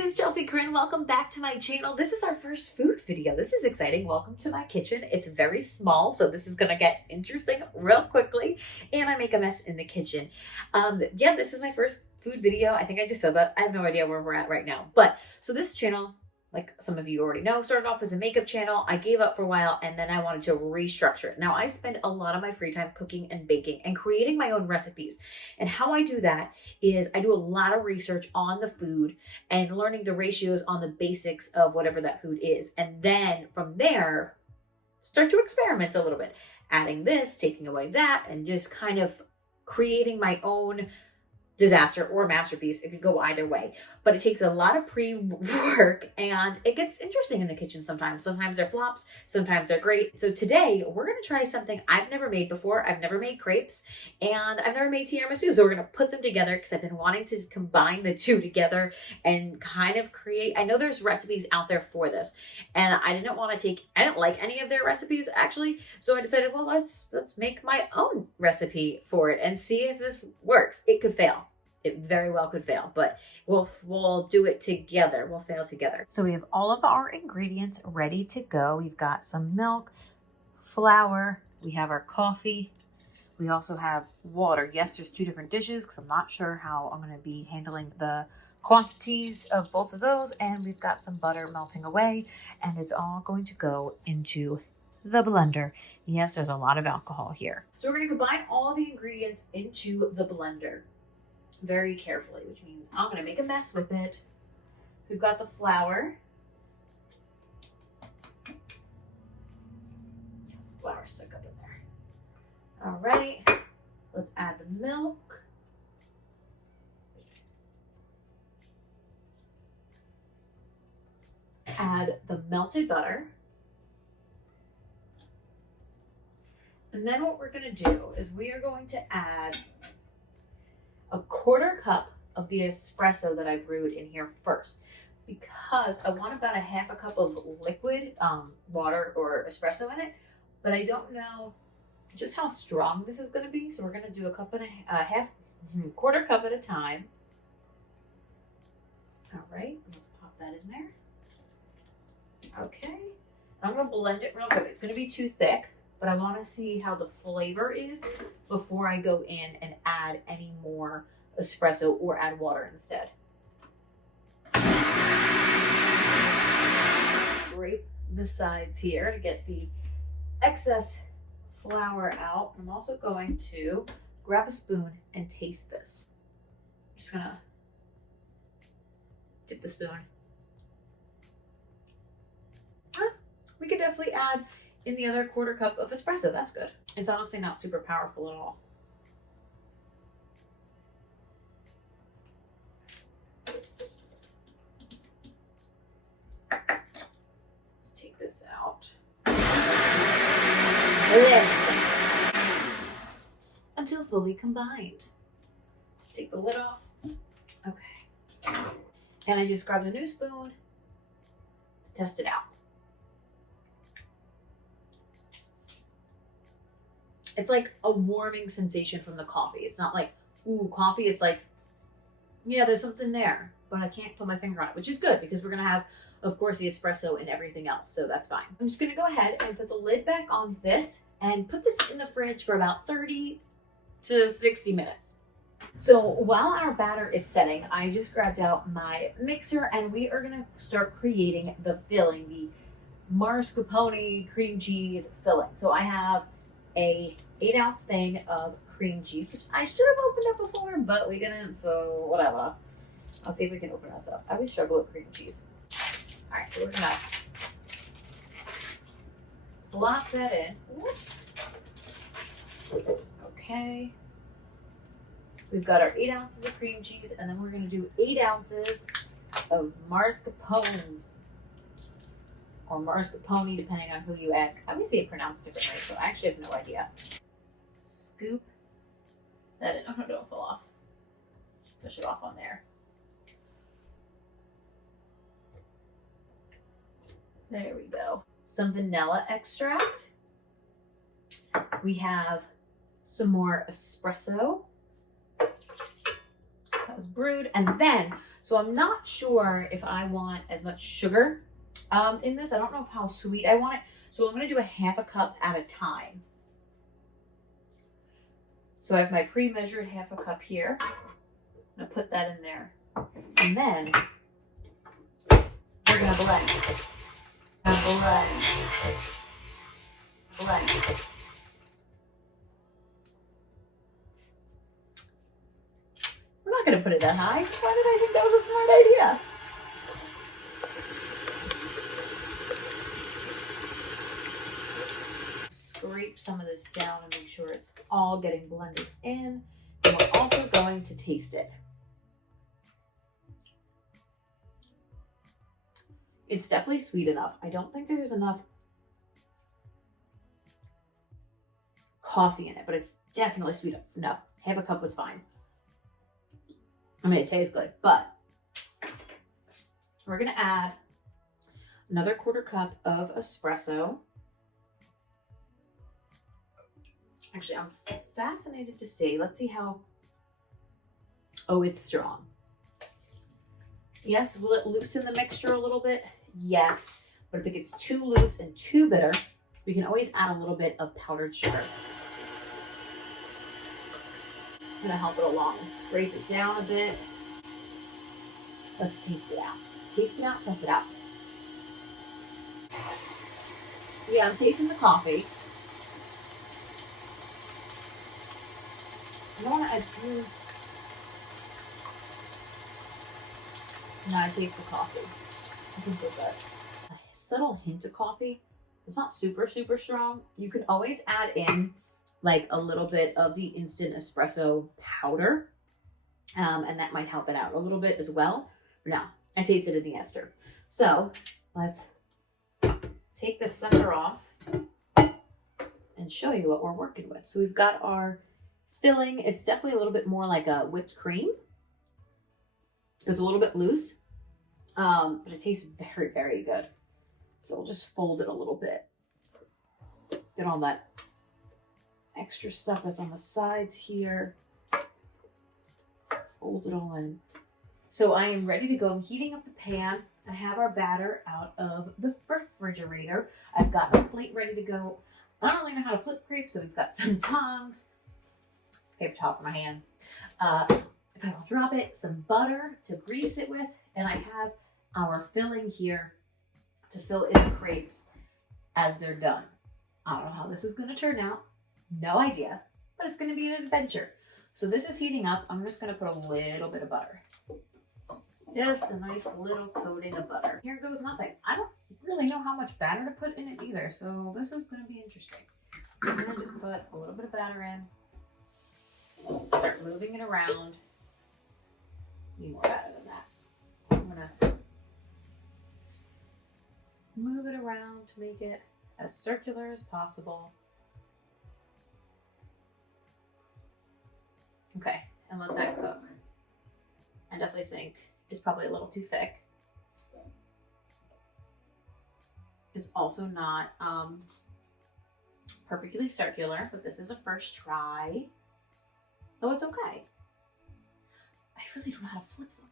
guys, it's Chelsea Corinne. Welcome back to my channel. This is our first food video. This is exciting. Welcome to my kitchen. It's very small, so this is gonna get interesting real quickly, and I make a mess in the kitchen. Yeah, this is my first food video. I think I just said that. I have no idea where we're at right now. But so this channel, like some of you already know, started off as a makeup channel. I gave up for a while and then I wanted to restructure it. Now I spend a lot of my free time cooking and baking and creating my own recipes. And how I do that is I do a lot of research on the food and learning the ratios on the basics of whatever that food is. And then from there, start to experiment a little bit, adding this, taking away that, and just kind of creating my own disaster or masterpiece. It could go either way, but it takes a lot of pre-work and it gets interesting in the kitchen sometimes. Sometimes they're flops, sometimes they're great. So today we're going to try something I've never made before. I've never made crepes and I've never made tiramisu. So we're going to put them together because I've been wanting to combine the two together and kind of create. I know there's recipes out there for this and I didn't like any of their recipes actually. So I decided, well, let's make my own recipe for it and see if this works. It could fail. It very well could fail, but we'll do it together. We'll fail together. So we have all of our ingredients ready to go. We've got some milk, flour, we have our coffee. We also have water. Yes, there's two different dishes because I'm not sure how I'm going to be handling the quantities of both of those. And we've got some butter melting away and it's all going to go into the blender. Yes, there's a lot of alcohol here. So we're going to combine all the ingredients into the blender very carefully, which means I'm going to make a mess with it. We've got the flour. Some flour stuck up in there. All right, let's add the milk. Add the melted butter. And then what we're going to do is we are going to add a 1/4 cup of the espresso that I brewed in here first, because I want about a 1/2 cup of liquid water or espresso in it, but I don't know just how strong this is going to be. So we're going to do a 1/4 cup at a time. All right, let's pop that in there. Okay, I'm going to blend it real quick. It's going to be too thick, but I want to see how the flavor is before I go in and add any more espresso or add water instead. Scrape the sides here to get the excess flour out. I'm also going to grab a spoon and taste this. I'm just gonna dip the spoon. We could definitely add in the other 1/4 cup of espresso. That's good. It's honestly not super powerful at all. Let's take this out. Until fully combined. Let's take the lid off. Okay. And I just grabbed a new spoon, test it out. It's like a warming sensation from the coffee. It's not like, ooh, coffee. It's like, yeah, there's something there, but I can't put my finger on it, which is good because we're going to have, of course, the espresso and everything else. So that's fine. I'm just going to go ahead and put the lid back on this and put this in the fridge for about 30 to 60 minutes. So while our batter is setting, I just grabbed out my mixer and we are going to start creating the filling, the mascarpone cream cheese filling. So I have a 8-ounce thing of cream cheese, which I should have opened up before, but we didn't, so whatever. I'll see if we can open this up. I always struggle with cream cheese. All right, so we're gonna block that in. Whoops. Okay. We've got our 8 ounces of cream cheese, and then we're gonna do 8 ounces of mascarpone. Or mascarpone, depending on who you ask. I always see it pronounced differently, so I actually have no idea. Scoop that in. Oh, no, don't fall off. Push it off on there. There we go. Some vanilla extract. We have some more espresso. That was brewed. And then So I'm not sure if I want as much sugar in this. I don't know how sweet I want it. So I'm going to do a half a cup at a time. So I have my pre-measured half a cup here. I'm going to put that in there. And then we're going to blend. Blend. We're not going to put it that high. Why did I think that was a smart idea? Scrape some of this down and make sure it's all getting blended in. And we're also going to taste it. It's definitely sweet enough. I don't think there's enough coffee in it, but it's definitely sweet enough. Half a cup was fine. I mean, it tastes good, but we're going to add another 1/4 cup of espresso. Actually, I'm fascinated to see. Let's see how, oh, it's strong. Yes, will it loosen the mixture a little bit? Yes, but if it gets too loose and too bitter, we can always add a little bit of powdered sugar. I'm gonna help it along and scrape it down a bit. Let's taste it out. Taste it out, test it out. Yeah, I'm tasting the coffee. I don't want to add too. No, I taste the coffee. I think we're good. A subtle hint of coffee. It's not super, super strong. You could always add in like a little bit of the instant espresso powder. And that might help it out a little bit as well. But no, I tasted it in the after. So let's take this sucker off and show you what we're working with. So we've got our filling. It's definitely a little bit more like a whipped cream. It's a little bit loose, but it tastes very, very good. So we'll just fold it a little bit. Get all that extra stuff that's on the sides here. Fold it all in. So I am ready to go. I'm heating up the pan. I have our batter out of the refrigerator. I've got a plate ready to go. I don't really know how to flip crepes, so we've got some tongs, paper towel for my hands. If I will drop it, some butter to grease it with, and I have our filling here to fill in the crepes as they're done. I don't know how this is going to turn out. No idea, but it's going to be an adventure. So this is heating up. I'm just going to put a little bit of butter. Just a nice little coating of butter. Here goes nothing. I don't really know how much batter to put in it either, so this is going to be interesting. I'm going to just put a little bit of batter in. Start moving it around. Need more batter than that. I'm going to move it around to make it as circular as possible. Okay, and let that cook. I definitely think it's probably a little too thick. It's also not perfectly circular, but this is a first try, so it's okay. I really don't know how to flip them.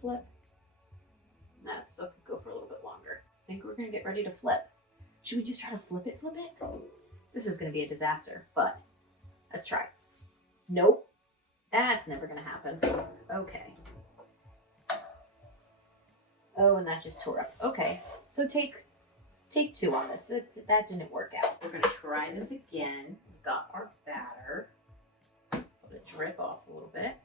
Flip. That still could go for a little bit longer. I think we're gonna get ready to flip. Should we just try to flip it? This is gonna be a disaster, but let's try. Nope. That's never gonna happen. Okay. Oh, and that just tore up. Okay, so take 2 on this. That didn't work out. We're gonna try this again. We've got our batter. Let it drip off a little bit.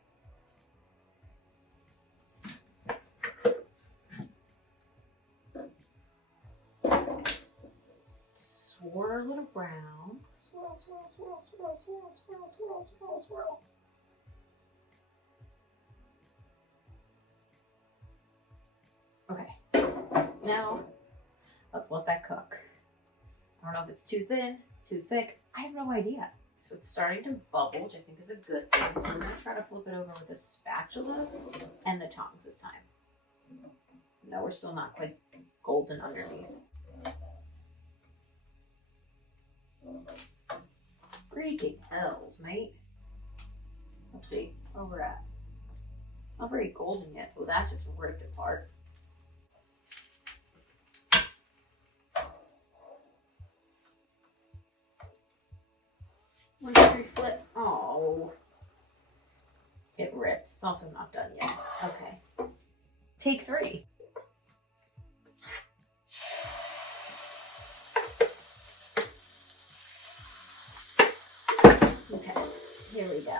Swirl it around. Swirl, swirl, swirl, swirl, swirl, swirl, swirl, swirl, swirl. Okay, now let's let that cook. I don't know if it's too thin, too thick. I have no idea. So it's starting to bubble, which I think is a good thing. So I'm gonna try to flip it over with a spatula and the tongs this time. No, we're still not quite golden underneath. Freaking hells, mate. Let's see. Where we're at. Not very golden yet. Oh, that just ripped apart. One, two, three, flip. Oh. It ripped. It's also not done yet. Okay. Take 3. Okay. Here we go.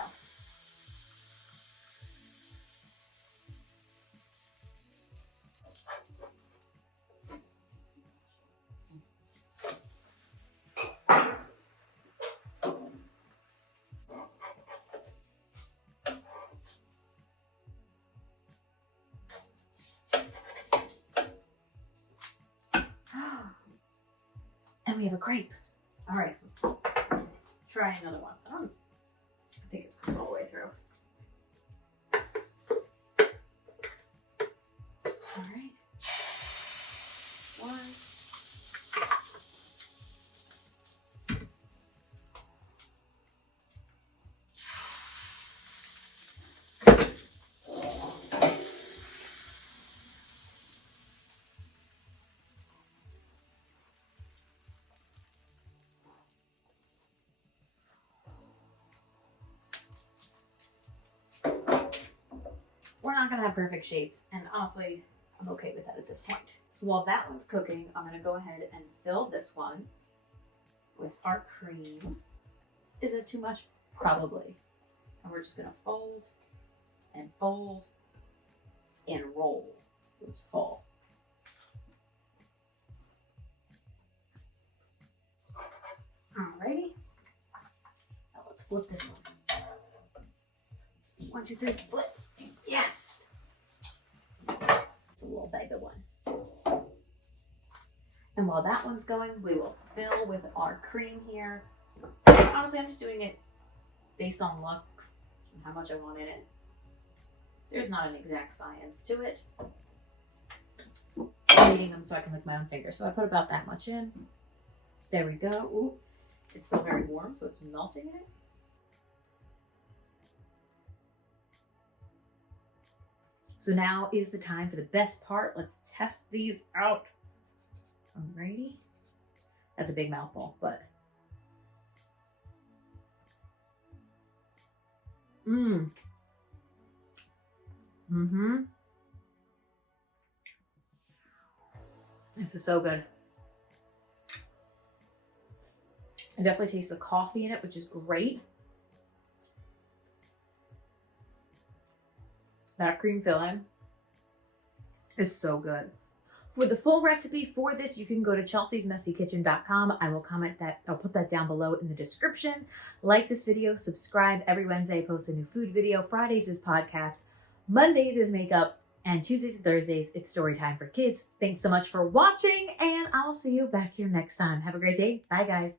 And we have a crepe. All right, let's try another one. I think it's coming all the way through. All right. 1. We're not gonna have perfect shapes, and honestly, I'm okay with that at this point. So while that one's cooking, I'm gonna go ahead and fill this one with our cream. Is it too much? Probably. And we're just gonna fold and roll so it's full. Alrighty. Now let's flip this one. 1, 2, 3, flip. Yes. It's a little bigger one. And while that one's going, we will fill with our cream here. Honestly, I'm just doing it based on looks and how much I want in it. There's not an exact science to it. I'm eating them so I can lick my own fingers. So I put about that much in. There we go. Ooh, it's still very warm, so it's melting in it. So now is the time for the best part. Let's test these out. Alrighty. That's a big mouthful, but. This is so good. I definitely taste the coffee in it, which is great. That cream filling is so good. For the full recipe for this, you can go to chelseasmessykitchen.com. I will comment that, I'll put that down below in the description. Like this video, subscribe. Every Wednesday I post a new food video. Fridays is podcast. Mondays is makeup. And Tuesdays and Thursdays, it's story time for kids. Thanks so much for watching, and I'll see you back here next time. Have a great day. Bye, guys.